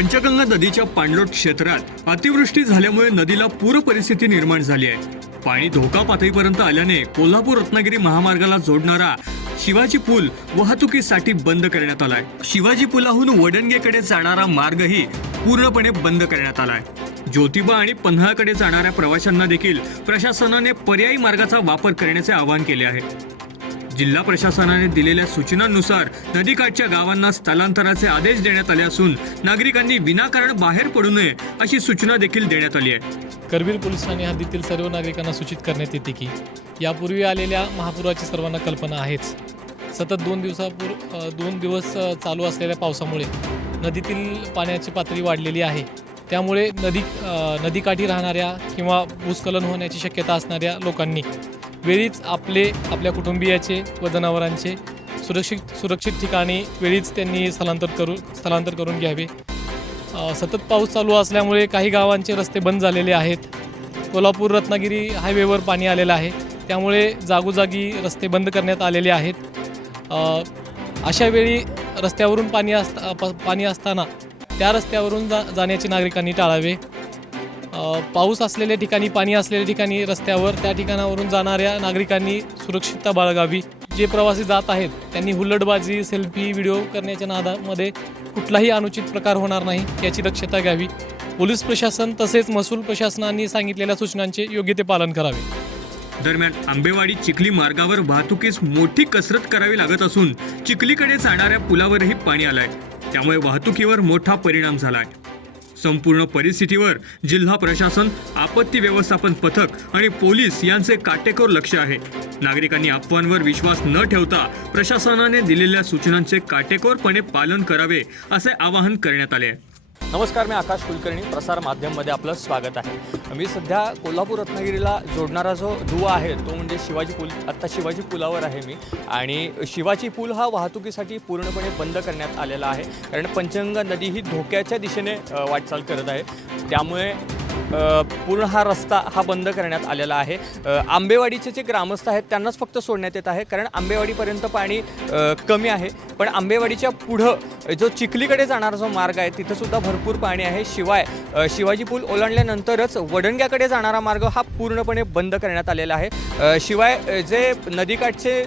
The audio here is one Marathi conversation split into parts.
पंचगंगा नदीच्या पाणलोट क्षेत्रात अतिवृष्टी झाल्यामुळे नदीला पूर परिस्थिती निर्माण झाली आहे. पाणी धोका पातळीपर्यंत आल्याने कोल्हापूर रत्नागिरी महामार्गाला जोडणारा शिवाजी पूल वाहतुकीसाठी बंद करण्यात आलाय. शिवाजी पुलाहून वडणगेकडे जाणारा मार्गही पूर्णपणे बंद करण्यात आलाय. ज्योतिबा आणि पन्हाळकडे जाणाऱ्या प्रवाशांना देखील प्रशासनाने पर्यायी मार्गाचा वापर करण्याचे आवाहन केले आहे. जिल्हा प्रशासनाने दिलेल्या सूचनांनुसार नदीकाठच्या गावांना स्थलांतराचे आदेश देण्यात आले असून नागरिकांनी विनाकारण बाहेर पडू नये अशी सूचना देखील देण्यात आली आहे. करवीर पोलिसांनी हद्दीतील सर्व नागरिकांना सूचित करण्यात येते की यापूर्वी आलेल्या महापुराची सर्वांना कल्पना आहेच. सतत दोन दिवसापूर दोन दिवस चालू असलेल्या पावसामुळे नदीतील पाण्याची पातळी वाढलेली आहे. त्यामुळे नदी नदीकाठी राहणाऱ्या किंवा भूस्खलन होण्याची शक्यता असणाऱ्या लोकांनी वेळीच आपले आपल्या कुटुंबियाचे व जनावरांचे सुरक्षित सुरक्षित ठिकाणी वेळीच त्यांनी स्थलांतर करू स्थलांतर करून घ्यावे. सतत पाऊस चालू असल्यामुळे काही गावांचे रस्ते बंद झालेले आहेत. कोल्हापूर रत्नागिरी हायवेवर पाणी आलेलं आहे. त्यामुळे जागोजागी रस्ते बंद करण्यात आलेले आहेत. अशा वेळी रस्त्यावरून पाणी असता प- पाणी असताना त्या रस्त्यावरून जा जाण्याचे नागरिकांनी टाळावे. पाऊस असलेल्या ठिकाणी पाणी असलेल्या ठिकाणी रस्त्यावर त्या ठिकाणावरून जाणाऱ्या नागरिकांनी सुरक्षितता बाळगावी. जे प्रवासी जात आहेत त्यांनी हुल्लडबाजी सेल्फी व्हिडिओ करण्याच्या नादामध्ये कुठलाही अनुचित प्रकार होणार नाही याची दक्षता घ्यावी. पोलीस प्रशासन तसेच महसूल प्रशासनाने सांगितलेल्या सूचनांचे योग्य ते पालन करावे. दरम्यान आंबेवाडी चिखली मार्गावर वाहतुकीस मोठी कसरत करावी लागत असून चिखलीकडे जाणाऱ्या पुलावरही पाणी आलंय. त्यामुळे वाहतुकीवर मोठा परिणाम झालाय. संपूर्ण परिस्थितीवर जिल्हा प्रशासन आपत्ती व्यवस्थापन पथक आणि पोलीस यांचे काटेकोर लक्ष आहे. नागरिकांनी अफवांवर विश्वास न ठेवता प्रशासनाने दिलेल्या सूचनांचे काटेकोरपणे पालन करावे असे आवाहन करण्यात आले आहे. नमस्कार मी आकाश कुलकर्णी. प्रसार माध्यममध्ये आपलं स्वागत आहे. मी सध्या कोल्हापूर रत्नागिरीला जोडणारा जो दुवा आहे तो म्हणजे शिवाजी पूल आत्ता शिवाजी पुलावर आहे मी. आणि शिवाजी पूल हा वाहतुकीसाठी पूर्णपणे बंद करण्यात आलेला आहे. कारण पंचगंगा नदी ही धोक्याच्या दिशेने वाटचाल करत आहे. त्यामुळे पूर्ण हा रस्ता हा बंद करण्यात आलेला आहे. आंबेवाडीचे जे ग्रामस्थ आहेत त्यांनाच फक्त सोडण्यात येत आहे. कारण आंबेवाडीपर्यंत पाणी कमी आहे. पण आंबेवाडीच्या पुढं जो चिखलीकडे जाणारा जो मार्ग आहे तिथंसुद्धा भरपूर पाणी आहे. शिवाय शिवाजी पूल ओलांडल्यानंतरच वडणग्याकडे जाणारा मार्ग हा पूर्णपणे बंद करण्यात आलेला आहे. शिवाय जे नदीकाठचे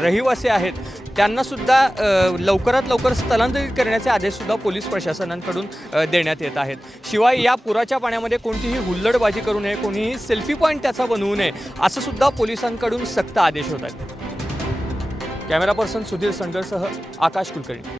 रहिवासी आहेत त्यांनासुद्धा लवकरात लवकर स्थलांतरित करण्याचे आदेशसुद्धा पोलीस प्रशासनांकडून देण्यात येत आहेत. शिवाय या पुराच्या पाण्यामध्ये कोण कोणतीही हुल्लडबाजी करू नये कोणीही सेल्फी पॉईंट त्याचा बनवू नये असं सुद्धा पोलिसांकडून सक्त आदेश होत आहेत. कॅमेरा पर्सन सुधीर संडरसह आकाश कुलकर्णी.